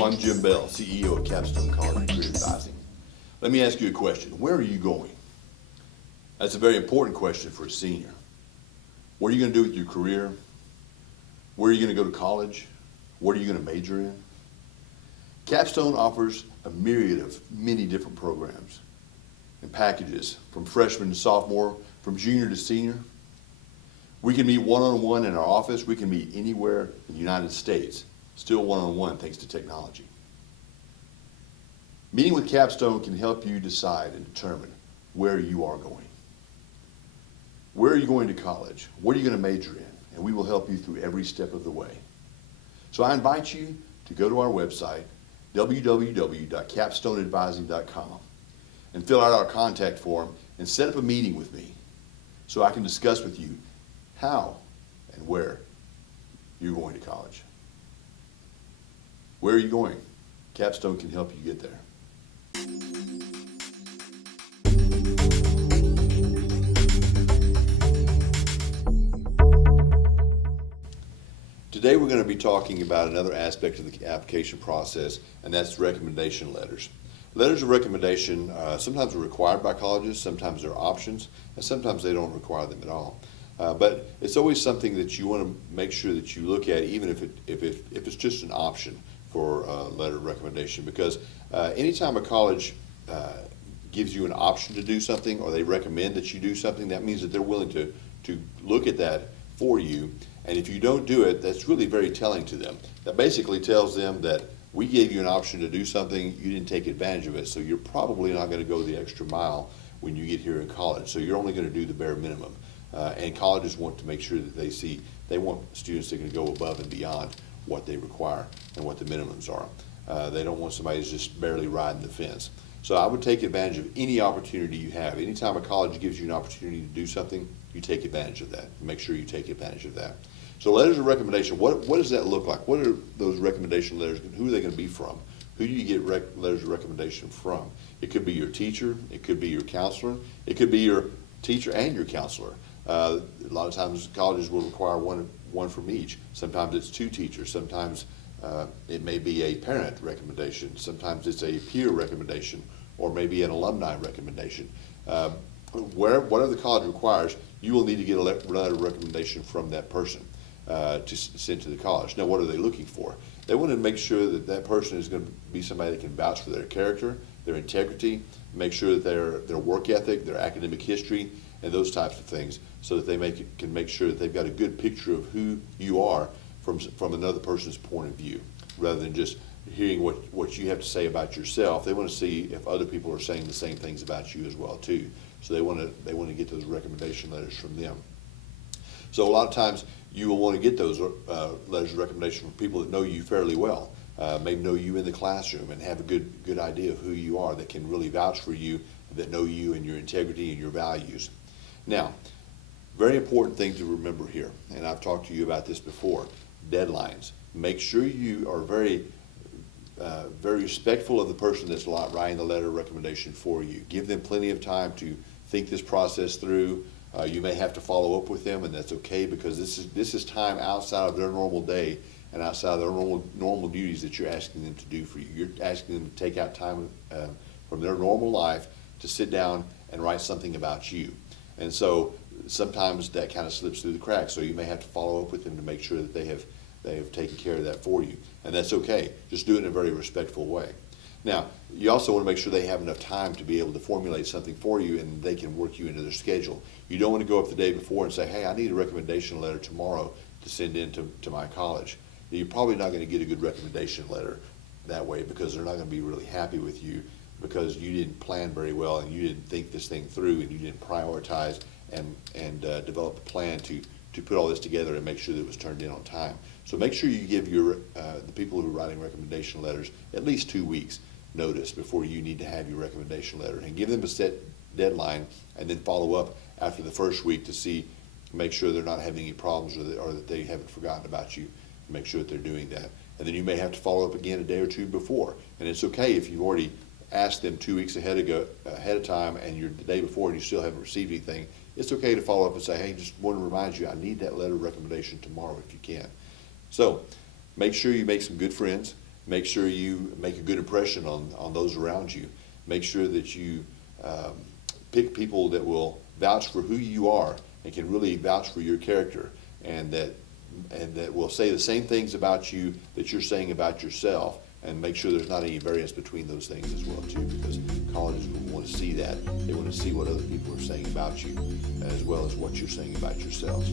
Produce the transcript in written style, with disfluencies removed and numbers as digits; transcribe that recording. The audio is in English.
Hello, I'm Jim Bell, CEO of Capstone College and Career Advising. Let me ask you a question. Where are you going? That's a very important question for a senior. What are you going to do with your career? Where are you going to go to college? What are you going to major in? Capstone offers a myriad of many different programs and packages, from freshman to sophomore, from junior to senior. We can meet one-on-one in our office. We can meet anywhere in the United States, still one-on-one thanks to technology. Meeting with Capstone can help you decide and determine where you are going. Where are you going to college? What are you going to major in? And we will help you through every step of the way. So I invite you to go to our website, www.capstoneadvising.com, and fill out our contact form and set up a meeting with me so I can discuss with you how and where you're going to college. Where are you going? Capstone can help you get there. Today we're going to be talking about another aspect of the application process, and that's recommendation letters. Letters of recommendation sometimes are required by colleges, sometimes they're options, and sometimes they don't require them at all. But it's always something that you want to make sure that you look at, even if it's just an option for a letter of recommendation, because anytime a college gives you an option to do something, or they recommend that you do something, that means that they're willing to look at that for you. And if you don't do it, that's really very telling to them. That basically tells them that we gave you an option to do something, you didn't take advantage of it, so you're probably not going to go the extra mile when you get here in college. So you're only going to do the bare minimum. And colleges want to make sure that they want students that can go above and beyond what they require and what the minimums are. They don't want somebody who's just barely riding the fence. So I would take advantage of any opportunity you have. Anytime a college gives you an opportunity to do something, you take advantage of that. Make sure you take advantage of that. So letters of recommendation, what does that look like? What are those recommendation letters? Who are they going to be from? Who do you get letters of recommendation from? It could be your teacher. It could be your counselor. It could be your teacher and your counselor. A lot of times colleges will require one from each. Sometimes it's two teachers. Sometimes it may be a parent recommendation. Sometimes it's a peer recommendation, or maybe an alumni recommendation. Whatever the college requires, you will need to get a letter of recommendation from that person to send to the college. Now, what are they looking for? They want to make sure that that person is going to be somebody that can vouch for their character, their integrity, make sure that their work ethic, their academic history, and those types of things, so that they can make sure that they've got a good picture of who you are from another person's point of view, rather than just hearing what you have to say about yourself. They want to see if other people are saying the same things about you as well too. So they want to get those recommendation letters from them. So a lot of times you will want to get those letters of recommendation from people that know you fairly well, maybe know you in the classroom and have a good idea of who you are, that can really vouch for you, that know you and your integrity and your values. Now, very important thing to remember here, and I've talked to you about this before, deadlines. Make sure you are very respectful of the person that's writing the letter of recommendation for you. Give them plenty of time to think this process through. You may have to follow up with them, and that's okay, because this is time outside of their normal day and outside of their normal duties that you're asking them to do for you. You're asking them to take out time from their normal life to sit down and write something about you. And so sometimes that kind of slips through the cracks, so you may have to follow up with them to make sure that they have taken care of that for you. And that's okay. Just do it in a very respectful way. Now, you also want to make sure they have enough time to be able to formulate something for you, and they can work you into their schedule. You don't want to go up the day before and say, hey, I need a recommendation letter tomorrow to send in to my college. You're probably not going to get a good recommendation letter that way, because they're not going to be really happy with you, because you didn't plan very well and you didn't think this thing through, and you didn't prioritize and develop a plan to put all this together and make sure that it was turned in on time. So make sure you give the people who are writing recommendation letters at least 2 weeks notice before you need to have your recommendation letter, and give them a set deadline, and then follow up after the first week to make sure they're not having any problems, or that they haven't forgotten about you, and make sure that they're doing that. And then you may have to follow up again a day or two before, and it's okay if you've already asked them 2 weeks ahead of time, and you're the day before and you still haven't received anything. It's okay to follow up and say, hey, just want to remind you, I need that letter of recommendation tomorrow if you can. So make sure you make some good friends. Make sure you make a good impression on those around you. Make sure that you pick people that will vouch for who you are and can really vouch for your character, and that will say the same things about you that you're saying about yourself, and make sure there's not any variance between those things as well too, because colleges will want to see that. They want to see what other people are saying about you as well as what you're saying about yourself.